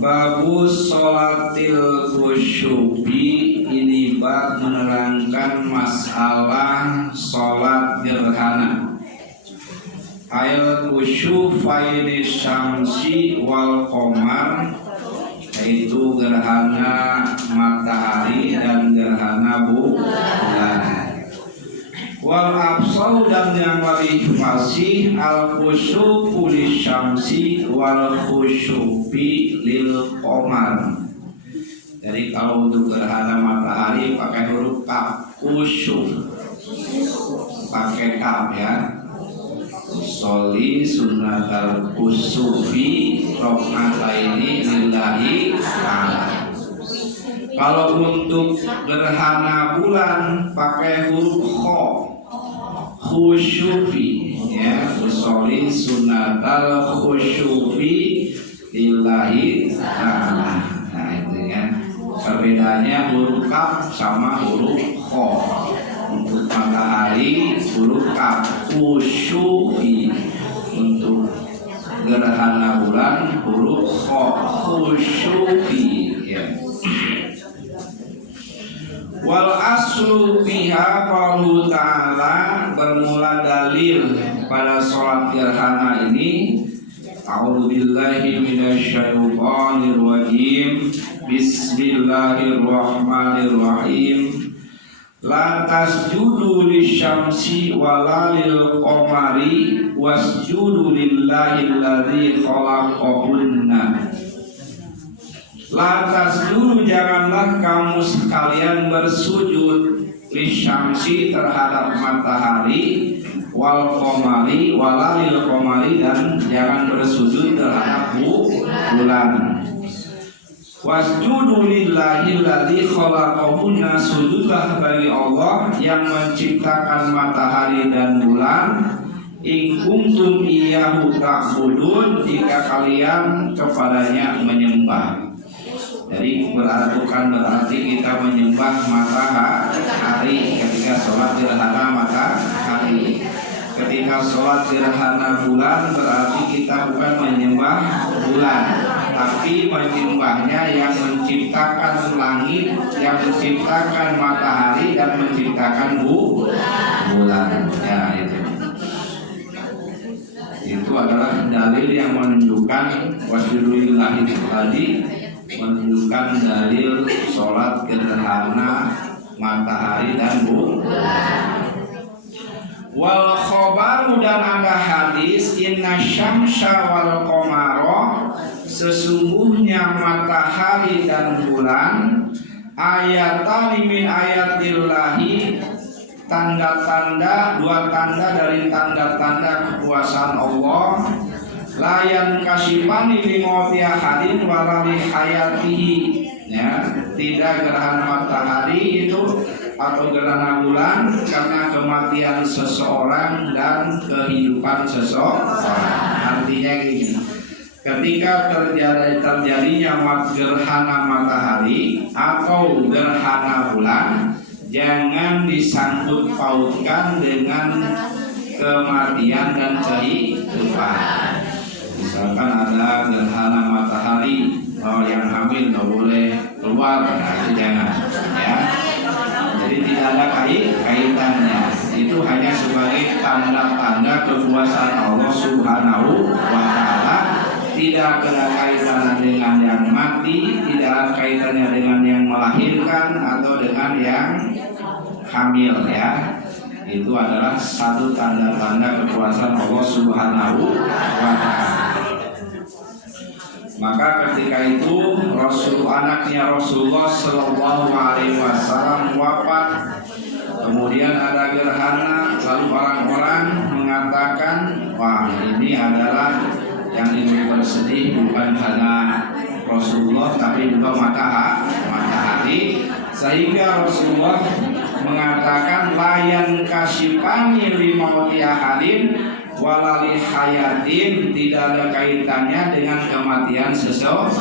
Babu sholatil khusyubi, ini bab menerangkan masalah sholat gerhana. Ayat khusyuf faini syamsi wal qamar, yaitu gerhana matahari dan gerhana bulan. Wal absal, dan yang lebih fasih al khusyufu lisyamsi wal khusyufi lil qamar. Jadi kalau untuk gerhana matahari pakai huruf kaf, khusyuf pakai kaf ya. Soli sunnatal khusyufi rok'ataini lillahi ta'ala. Kalau untuk gerhana bulan pakai huruf kha, khusyufi ya, soli sunnatal khusyufi lillahi ta'ala. Nah itu ya, perbedaannya huruf kaf sama huruf kha. Untuk matahari huruf kaf khusyufi, untuk gerhana bulan huruf kha khusyufi ya. Wal aslu fiha qaulu ta'ala, bermula dalil pada sholat gerhana ini. A'udzu billahi minasyaitonir rajim. Bismillahirrahmanirrahim. La tasjudu lisyamsi wala lil qamari wasjudu lillahi alladzi khalaqahunna. La tasjudu, janganlah kamu sekalian bersujud lisyamsi, terhadap matahari, wal qamari wala lil qamari, dan jangan bersujud terhadap bulan. Wasjudu lillahi alladzi khalaqahunna, sujudlah bagi Allah yang menciptakan matahari dan bulan. In kuntum iyyahu ta'budun, jika kalian kepadanya menyembah. Jadi bukan berarti kita menyembah matahari ketika sholat gerhana matahari. Ketika sholat gerhana bulan berarti kita bukan menyembah bulan, tapi menyembahnya yang menciptakan langit, yang menciptakan matahari, dan menciptakan bulan. Ya itu adalah dalil yang menunjukkan wasjudulillahi tadi, menunjukkan dalil sholat gerhana matahari dan bulan. Wal khobaru, dan ada hadis inna syamsa wal qamara, sesungguhnya matahari dan bulan ayatani min ayatillahi, tanda-tanda, dua tanda dari tanda-tanda kekuasaan Allah. Layan kasifani limauti ahadin walali hayatihi, ya, tidak gerhana matahari itu atau gerhana bulan karena kematian seseorang dan kehidupan seseorang. Artinya gini, ketika terjadinya gerhana matahari atau gerhana bulan, jangan disangkut pautkan dengan kematian dan kehidupan. Misalkan ada gerhana matahari, yang hamil nggak boleh keluar, nah itu jangan ya. Jadi tidak ada kaitannya. Itu hanya sebagai tanda-tanda kekuasaan Allah Subhanahu wa Ta'ala. Tidak ada kaitannya dengan yang mati, tidak ada kaitannya dengan yang melahirkan atau dengan yang hamil ya. Itu adalah satu tanda-tanda kekuasaan Allah Subhanahu wa Ta'ala. Maka ketika itu anaknya Rasulullah Shallallahu Alaihi Wasallam wafat. Kemudian ada gerhana, lalu orang-orang mengatakan, wah ini adalah yang ini bersedih bukan hanya Rasulullah tapi juga matahari. Sehingga Rasulullah mengatakan layan kasifani limauti ahadin walali hayatin, tidak ada kaitannya dengan kematian seseorang,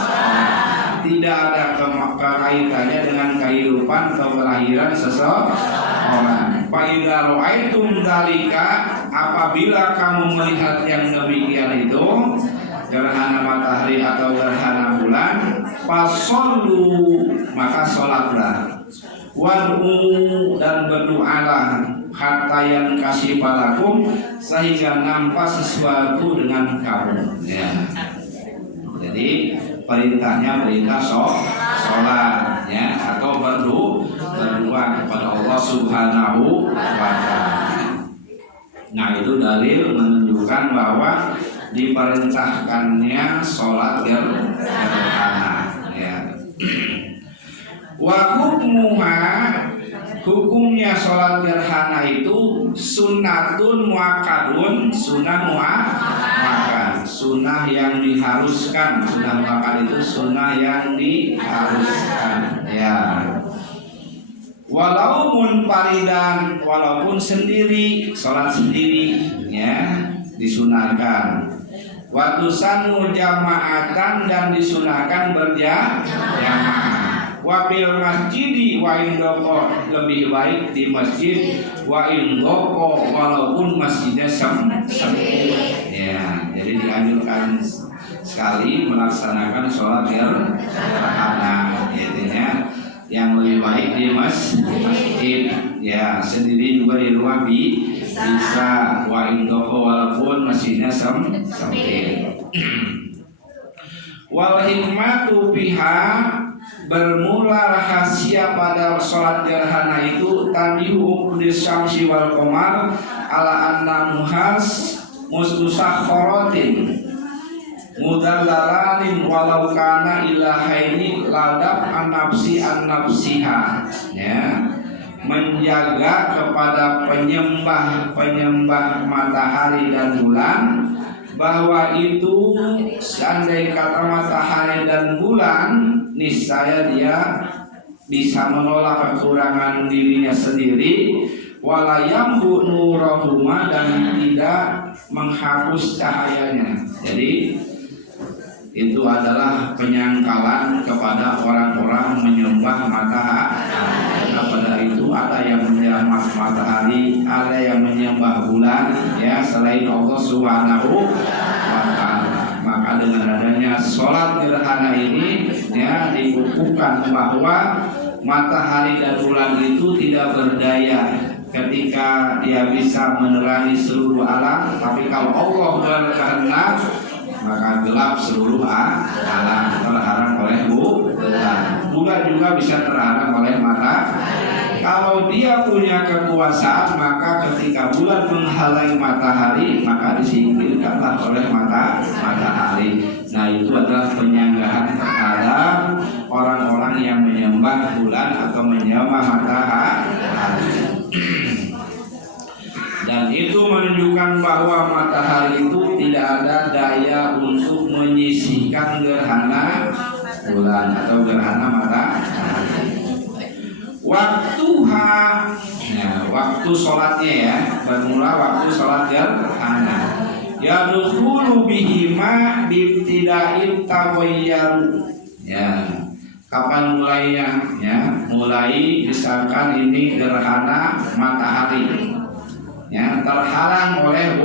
tidak ada kaitannya dengan kehidupan atau kelahiran seseorang. Fa idza ra'aitum dzalika, apabila kamu melihat yang demikian itu, gerhana matahari atau gerhana bulan, fasollu maka sholatlah, wad'u dan berdoalah, hatta yang kasih padakum sehingga nampak sesuatu dengan kamu. Ya. Jadi perintahnya perintah sholat, ya, atau berdoa kepada Allah Subhanahu wa Ta'ala. Nah, itu dalil menunjukkan bahwa diperintahkannya sholat gerhana. Ya. Wa hukmuha, hukumnya sholat gerhana itu sunnatun muakkadun, sunnah muakkad, sunnah yang diharuskan. Sunnah muakkad itu sunnah yang diharuskan. Ya. Walau munfaridan, walaupun sendiri, sholat sendiri, ya, disunahkan. Waktu sanu jamaatan, dan disunahkan berjamaah. Wabil masjidi wa indoko, lebih baik di masjid, wa indoko, walaupun masjidnya sempit. Ya, jadi dianjurkan sekali melaksanakan sholat gerhana, intinya yang lebih baik di masjid, ya, sendiri juga di rumah bisa, wa indoko, walaupun masjidnya sempit. Wal hikmatu biha, bermula rahasia pada sholat gerhana itu tanbihu syamsi wal qamar ala anna muhas mustasakharatin mudallalanin walau kana ilahaini ladab an-nafsiha, ya, menjaga kepada penyembah matahari dan bulan bahwa itu seandainya kata matahari dan bulan niscaya dia bisa menolak kekurangan dirinya sendiri, walayamhu nurahuma, dan tidak menghapus cahayanya. Jadi itu adalah penyangkalan kepada orang-orang menyembah matahari. Pada itu ada yang menyembah matahari, ada yang menyembah bulan, ya, selain Allah Subhanahu wa Ta'ala. Maka dengan adanya sholat gerhana ini, ya, dikukuhkan bahwa matahari dan bulan itu tidak berdaya ketika dia bisa menerangi seluruh alam, tapi kalau Allah berkehendak maka gelap seluruh alam, terhalang oleh bulan. Bulan juga bisa terhalang oleh matahari. Kalau dia punya kekuasaan, maka ketika bulan menghalangi matahari, maka disingkirkanlah oleh matahari. Nah, itu adalah penyanggahan terhadap orang-orang yang menyembah bulan atau menyembah matahari. Dan itu menunjukkan bahwa matahari itu tidak ada daya untuk menyisihkan gerhana bulan atau gerhana matahari. Waktuha, ya, waktu sholatnya, ya, bermula waktu sholat gerhana. Yadkhulu bihima bibtida'it taghayyur. Ya, kapan mulainya? Ya, mulai misalkan ini gerhana matahari, ya, terhalang oleh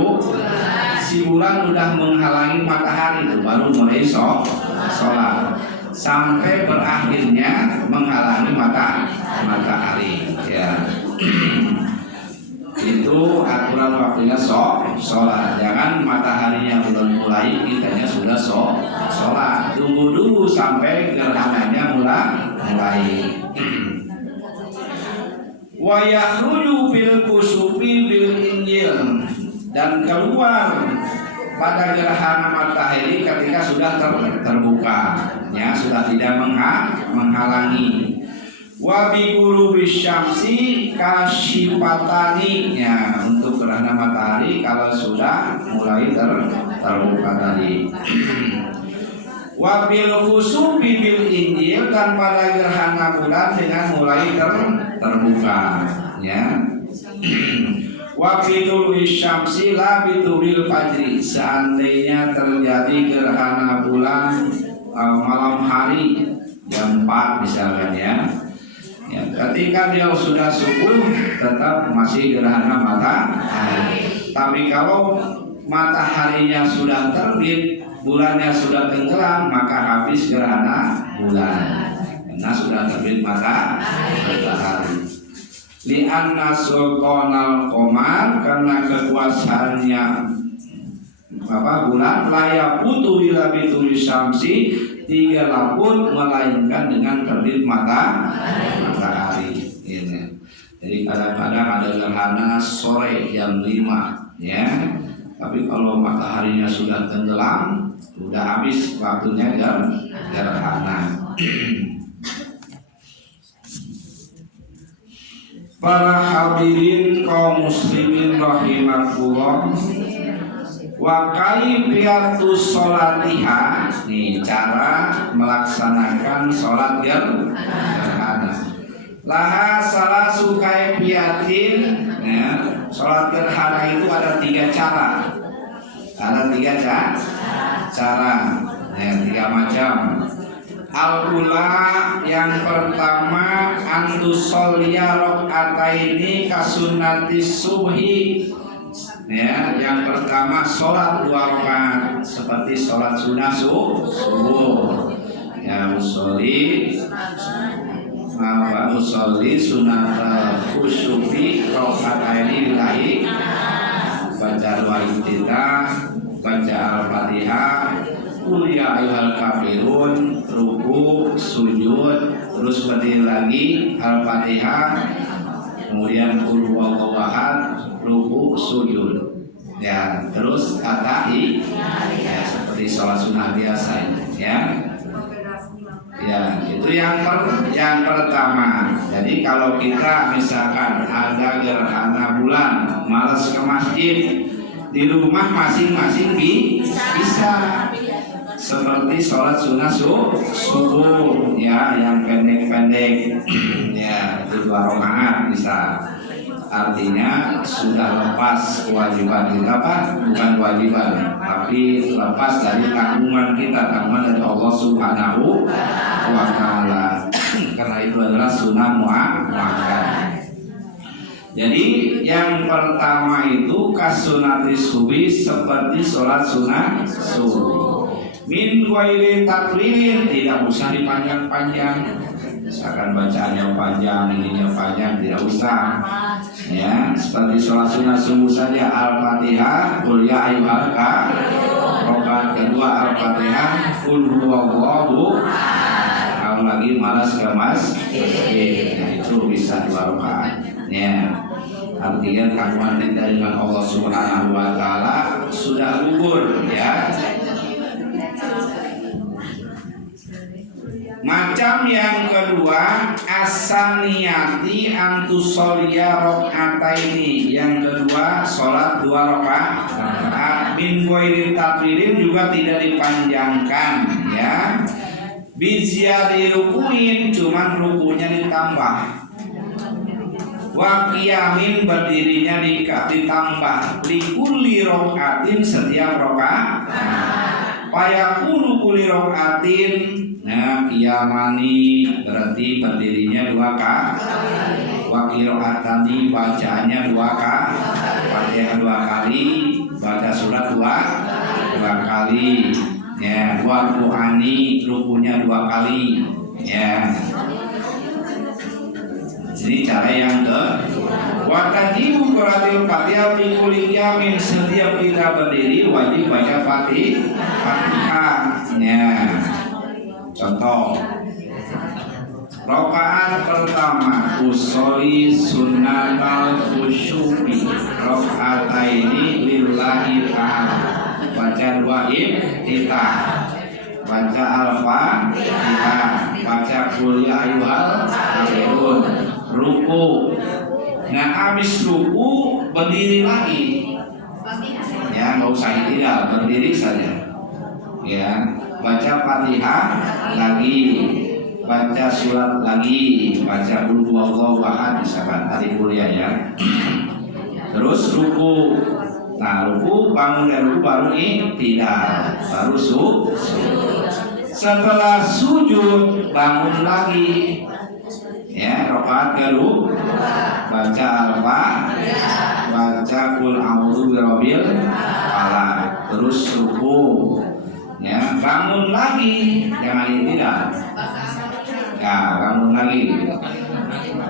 si bulan sudah menghalangi matahari, itu baru mulai sholat sampai berakhirnya menghalangi matahari, ya. Itu aturan waktunya sholat. Jangan mataharinya belum mulai kitanya sudah sholat. Tunggu dulu sampai gerhananya mulai. Wa yakhruju bil kusufi bil injil, dan keluar pada gerhana matahari ketika sudah terbuka, ya, sudah tidak menghalangi. Wa bi ghurubi syamsi kasyifatani, ya, untuk gerhana matahari kalau sudah mulai terbuka tadi. Wa bil khusufi bil injil, dan pada gerhana bulan dengan mulai terbuka, ya. Wa bidul syamsi la bidul fajri, seandainya terjadi gerhana bulan malam hari jam 4 misalkan, ya. Ya, ketika dia sudah subuh tetap masih gerhana matahari. Tapi kalau mataharinya sudah terbit, bulannya sudah tenggelam, maka habis gerhana bulan. Karena sudah terbit matahari. Li'anna sultanal qamar, karena kekuasaannya bulan layak putu bila bitul syamsi, 3 laput melainkan dengan terbit matahari. Ini. Jadi kadang-kadang ada gerhana sore jam 5 ya. Tapi kalau mataharinya sudah tenggelam, sudah habis waktunya gerhana. Para hadirin kaum muslimin rahimakumullah, wa kaifiyatus sholatiha, nih cara melaksanakan sholat gerhana. Laha salasu kaifiyatin, ya, sholat gerhana itu ada 3 cara. Ada 3 cara, ya, 3 macam. Al-ula, yang pertama, antusolya rok'ataini kasunnatis subhi. Ya, yang pertama sholat 2 rakaat seperti sholat sunnah subuh. Ya, musolli sunat khusyufi rok'ataini lillahi, baca doa iftitah, baca al-fatihah, qul ya ayyuhal kafirun, ruku, sujud, terus berdiri lagi, al-fatihah, kemudian qul huwallahu ahad, ruku, sujud, ya, terus atahi, ya, seperti sholat sunnah biasa, ya. Ya, itu yang pertama. Jadi kalau kita misalkan ada gerhana bulan, malas ke masjid, di rumah masing-masing bisa. Seperti sholat sunnah subuh, ya, yang pendek-pendek, ya, itu 2 rakaat bisa. Artinya sudah lepas kewajiban kita, bukan kewajiban, tapi lepas dari tanggungan dari Allah Subhanahu wa Ta'ala. Karena itu adalah sunnah muakkad. Jadi yang pertama itu kasunatis subuh, seperti sholat sunnah subuh. Min ghairi taklilin, tidak usah dipanjang-panjang. Misalkan bacaannya panjang, ininya panjang, tidak usah. Ya, seperti sholat sunnah subuh saja, al-fatihah, qul ya ayyuhal kafirun. Rakaat kedua al-fatihah, qul huwallahu. Kalau lagi malas ke masjid, ya, itu bisa 2 rakaat. Ya, artinya tanggungan kita dengan Allah Subhanahu wa Ta'ala sudah gugur, ya. Macam yang kedua, asaniyati antusolya rok'ataini. Yang kedua, sholat 2 rakaat. Min ghairi taklilin, juga tidak dipanjangkan, ya. Bizyadi rukuin, cuman rukunya ditambah. Wa qiyamin, berdirinya ditambah. Likulli rok'atin, setiap rakaat. Fayakunu kulli rok'atin, nah, qiyamani berarti berdirinya 2 kali. Wa qiraatani, bacaannya 2 kali. Fatihah 2 kali, baca surat 2 kali. Ya, wa ruku'ani, rukunya 2 kali. Ya. Ini cara yang wa tajibu qiraatul Fatihah fi kulli qiyamin, setiap kita berdiri wajib baca Fatihah. Ya. Contoh, rakaat pertama usolli sunnatal khusyufi rakaataini lillahi ta'ala, baca 2 iftitah, baca al-fatihah, baca qul ya ayyuhal kafirun, ruku. Nah, habis ruku berdiri lagi, ya, nggak usah iktidal, berdiri saja, ya. Baca Fatihah lagi, baca surat lagi, baca qul huwallahu ahad, misalkan tadi kuliah, ya. Terus ruku. Nah, ruku, bangun dari ruku baru iktidal, baru sujud. Setelah sujud bangun lagi, Ya, rakaat kedua baca Al-Fatihah, baca Qul a'udzu birabbil falaq, terus ruku. Ya, bangun lagi, jangan tidak. Ya, bangun lagi.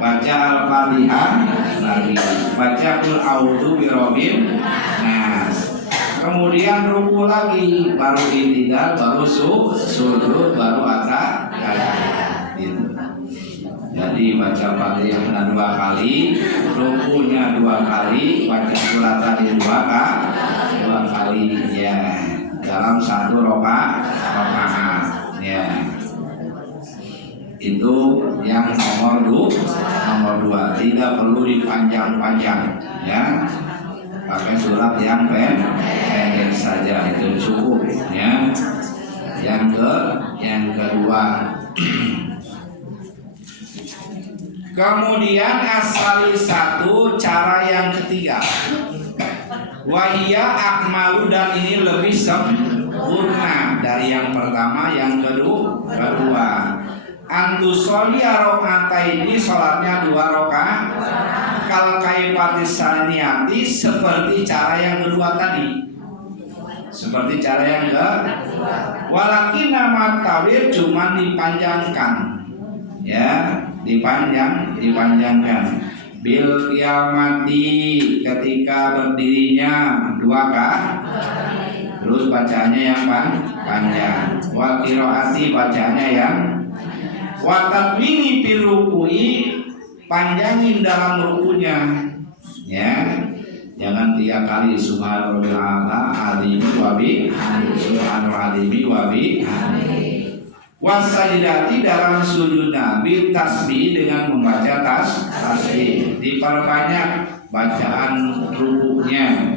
Baca Al-Fatihah lagi, baca Qul a'udzu birabbil nas. Kemudian ruku lagi, baru i'tidal, baru sujud, baru atahiyat. Gitu. Jadi baca Fatihah 2 kali, rukunya 2 kali, baca surat tadi 2 kali, ya, dalam 1 rakaat, ya. Itu yang nomor 2, tidak perlu dipanjang-panjang, ya. Pakai surat yang pendek saja itu cukup, ya. Yang kedua. Kemudian asali 1 cara yang ketiga. Wahia akmalu, dan ini lebih sempurna dari yang pertama, yang kedua. Antusolia rokaataini, sholatnya 2 rakaat. Kal kaifatis saniyati, seperti cara yang kedua tadi. Seperti cara yang kedua. Walakin nama tawil cuman dipanjangkan, ya. Dipanjangkan. Bil qiyamati, ketika berdirinya 2 kali, terus bacanya yang panjang. Wa qiraati, bacanya yang wa tatwini fil ruku'i, panjangin dalam rukunya, ya. Jangan 3 kali subhanallah azimi wa bihamdihi, subhanallah azimi wa bihamdihi. Wasajdati, dalam sujud Nabi tasbih, dengan membaca tasbih. Diperbanyak bacaan rukunya,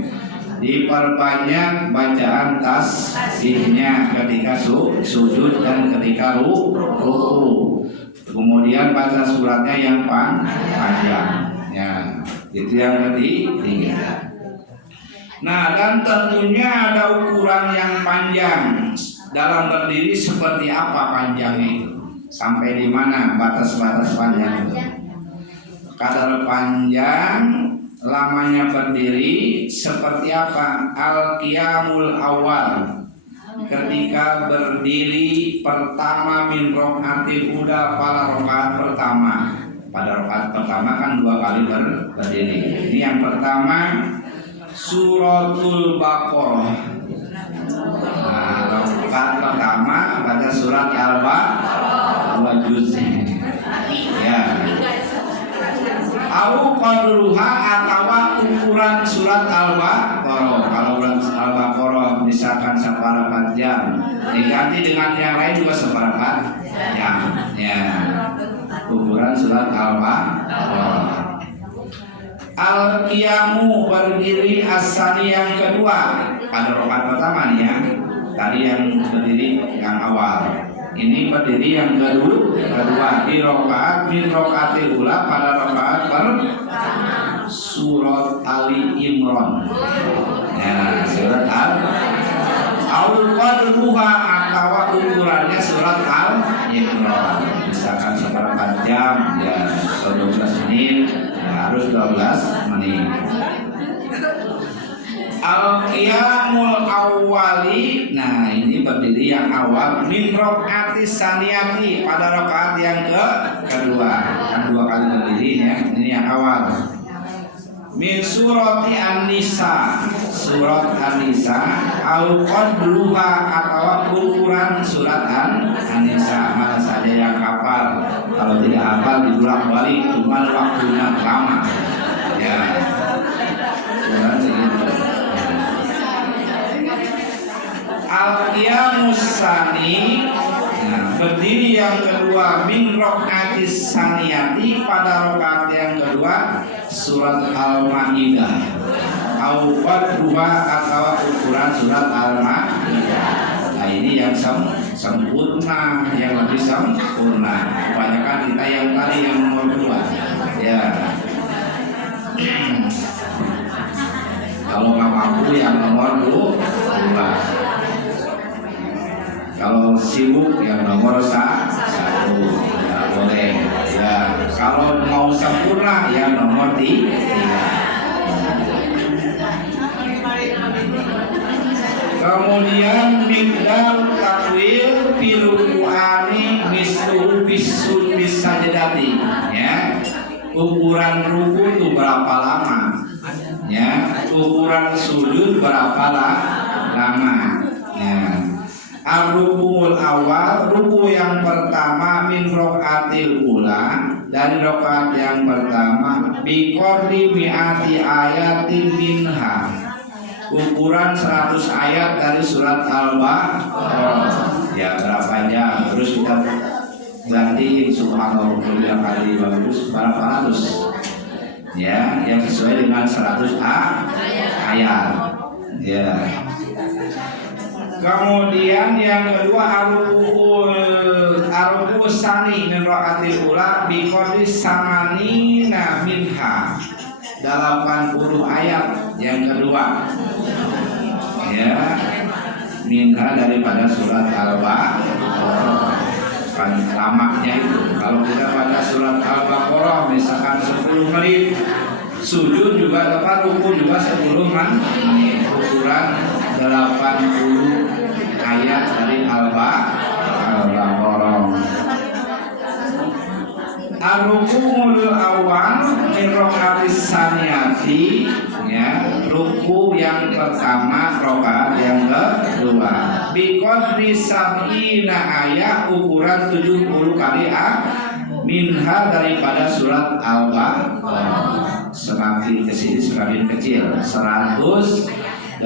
diperbanyak bacaan tasbihnya ketika sujud dan ketika ruku. Kemudian baca suratnya yang panjang, ya. Itu yang ketiga. Nah, dan tentunya ada ukuran yang panjang. Dalam berdiri seperti apa panjangnya itu? Sampai di mana batas-batas panjang itu? Kadar panjang lamanya berdiri seperti apa? Al-qiyamul awal, ketika berdiri pertama min rokaatil ula, pada rakaat pertama. Pada rakaat pertama kan 2 kali berdiri. Ini yang pertama, suratul Baqarah. Nah, rakaat pertama baca surat Al-Baqarah 2 juz, ya. Au qadruha, atau ukuran surat Al-Baqarah. Kalau Al-Baqarah misalkan 1/4 jam, diganti dengan yang lain juga 1/4 jam, ya. Ukuran surat Al-Baqarah. Al-qiyamu, berdiri asani yang kedua. Pada rakaat pertama nih, ya. Tadi yang berdiri yang awal. Ini berdiri yang kedua di rakaat min rakaatil ula, pada rakaat pertama. Surat Ali Imran. Ya, surat Al-Qadruha, atau ukurannya surat Al-Imran. Misalkan 1/4 jam, ya 12 menit, ya harus 12 menit. Al-qiyamul awwali, nah ini berdiri yang awal min rakaati saniyati, pada rakaat yang kedua. Kan 2 kali berdiri, ya. Ini yang awal. Min surati An-Nisa, surat An-Nisa. Au qadruha, atau ukuran surat An-Nisa. Mana saja yang hafal. Kalau tidak hafal diulang-balik, cuma waktunya lama, ya. Surat segitu. Al-qiyamus sani, nah, berdiri yang kedua min rakaatis saniyati, pada rakaat yang kedua surat Al-Maidah. Au qadruha, atau ukuran surat Al-Maidah. Nah, ini yang sempurna, yang lebih sempurna. Kebanyakan kita yang tadi yang nomor 2, ya. Kalau nggak mampu yang nomor 2. Kalau sibuk yang nomor 1, ya boleh, ya. Kalau mau sempurna ya nomor 3. Kemudian miqdar takwil pirukuani mislu bisun bisajadati, ya. Ukuran ruku itu berapa lama, ya. Ukuran sujud berapa lama, ya. Ar-rukul awal, ruku yang pertama min rokaatil ula, dari rokaat yang pertama biqadri mi'ati ayatin minha, ukuran 100 ayat dari surat Al-Baqarah. Ya berapa jam? Terus kita gantiin subhanallah kali bagus berapa ratus? Ya, yang sesuai dengan 100 ayat. Ya. Kemudian yang kedua arukul sani min raqatil ula bi qadri samanina minha, 80 ayat yang kedua, ya, minha daripada surat Al-Baqarah. Lamanya itu kalau kita baca surat Al-Baqarah misalkan 10 menit, sujud juga tepat, ruku juga 10 menit, ukuran 80 ayat dari Al-Baqarah. Ar-rukul awal min raqatis saniyati, ya, ruku yang pertama, rakaat yang kedua biqadri sab'ina ayat, ukuran 70 kali minha daripada surat Al-Baqarah. Semakin kesini semakin kecil, 180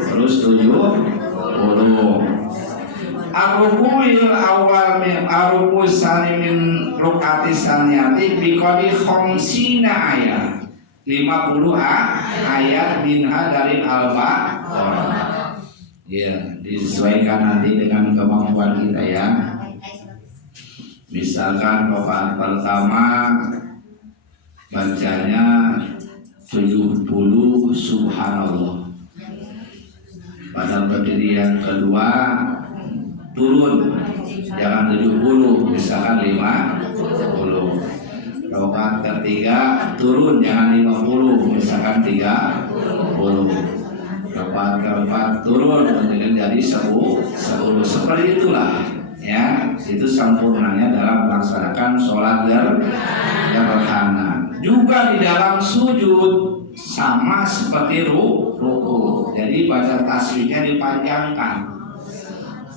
terus 70. Ar-rukul awal min ar-rukul sani min ruk'ati saniyati biqadri khamsina ayat, 50 ayat minha dari Al-Baqarah. Ya, disesuaikan nanti dengan kemampuan kita, ya. Misalkan rakaat pertama bacanya 70 subhanallah, pada berdirian kedua turun jangan 70, misalkan 50. Rakaat ketiga turun jangan 50, misalkan 30. Rakaat keempat turun jadi 10. Seperti itulah, ya. Itu sempurnanya dalam melaksanakan sholat gerhana. Juga di dalam sujud sama seperti ruku. Jadi baca tasbihnya dipanjangkan,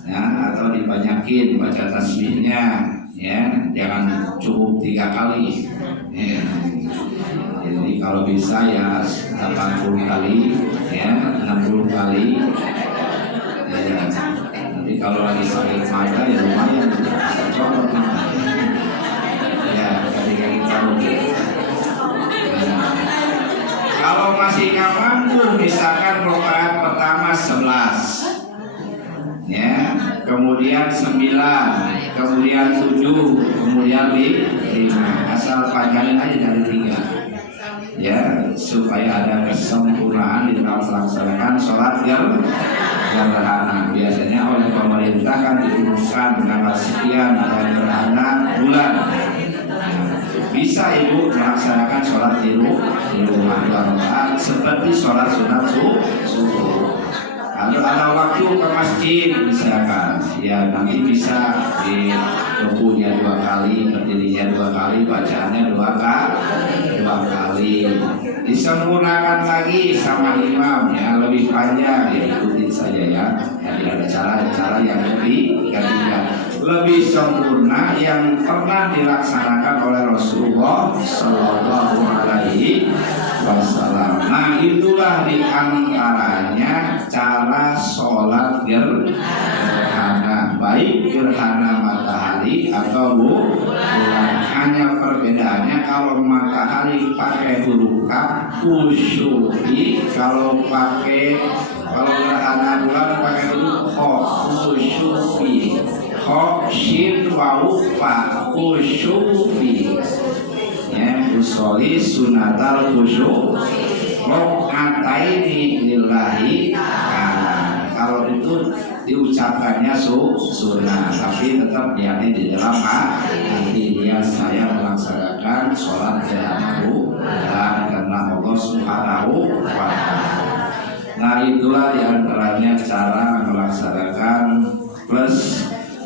ya, atau dibanyakin baca tasbihnya, ya, jangan cukup 3 kali, ya. Jadi kalau bisa ya 80 kali, ya, 60 kali, ya. Nanti kalau lagi sakit mata ya lumayan bisa copot, ya, ketika kita rugi. Kalau masih nggak mampu, misalkan rakaat pertama 11, ya, kemudian 9, kemudian 7, kemudian 5, asal panjangin aja dari 3, ya, supaya ada kesempurnaan di dalam melaksanakan sholat gerhana. Biasanya oleh pemerintah kan diumumkan tanggal sekian ada gerhana bulan. Bisa ibu melaksanakan sholat di rumah 2 rakaat seperti sholat sunat subuh. Kalau ada waktu ke masjid misalkan, ya nanti bisa di rukunya 2 kali, berdirinya 2 kali, bacaannya 2 kali. Disempurnakan lagi sama imam, ya, lebih panjang, ya ikutin saja, ya. Jadi ada cara-cara yang lebih sempurna yang pernah dilaksanakan oleh Rasulullah Sallallahu Alaihi Wasallam. Nah, itulah diantaranya cara sholat gerhana, baik gerhana matahari atau bulan. Hanya perbedaannya kalau matahari pakai huruf kaf khusyufi, kalau gerhana bulan pakai huruf kha khusyufi. Shin wau fa khusyufi, ya, usoli sunatal khusyuk rokataini lillahi ta'ala. kalau itu diucapkannya sunnah, tapi tetap yakni di dalam hati dia saya melaksanakan sholat jamu dan karena Allah Subhanahu wa Ta'ala. Nah itulah diantaranya cara melaksanakan plus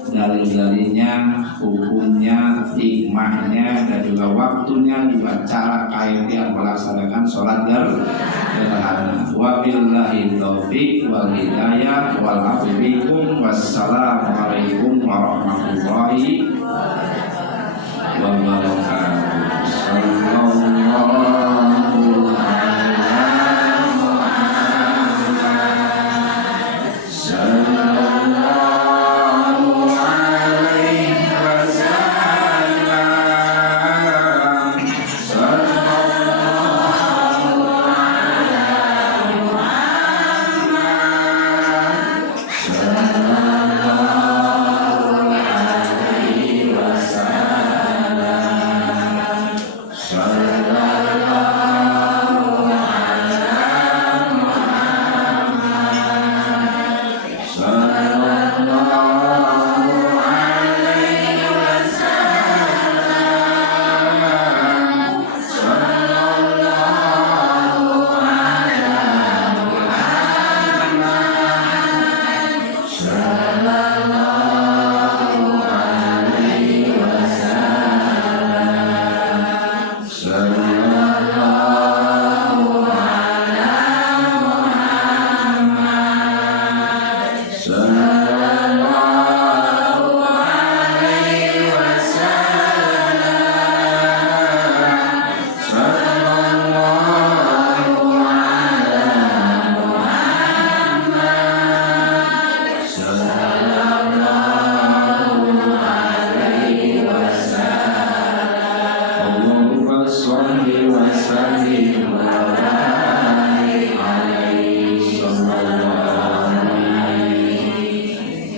dalil-dalilnya, hukumnya, hikmahnya, dan juga waktunya, juga cara kaifiah melaksanakan sholat gerhana. Wabillahi taufiq wal hidayah wal afu bikum. Wassalamualaikum warahmatullahi wabarakatuh.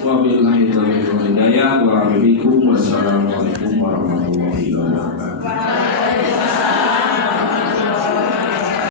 Wabillahi taufiq wal hidayah wa bikum. Wassalamualaikum.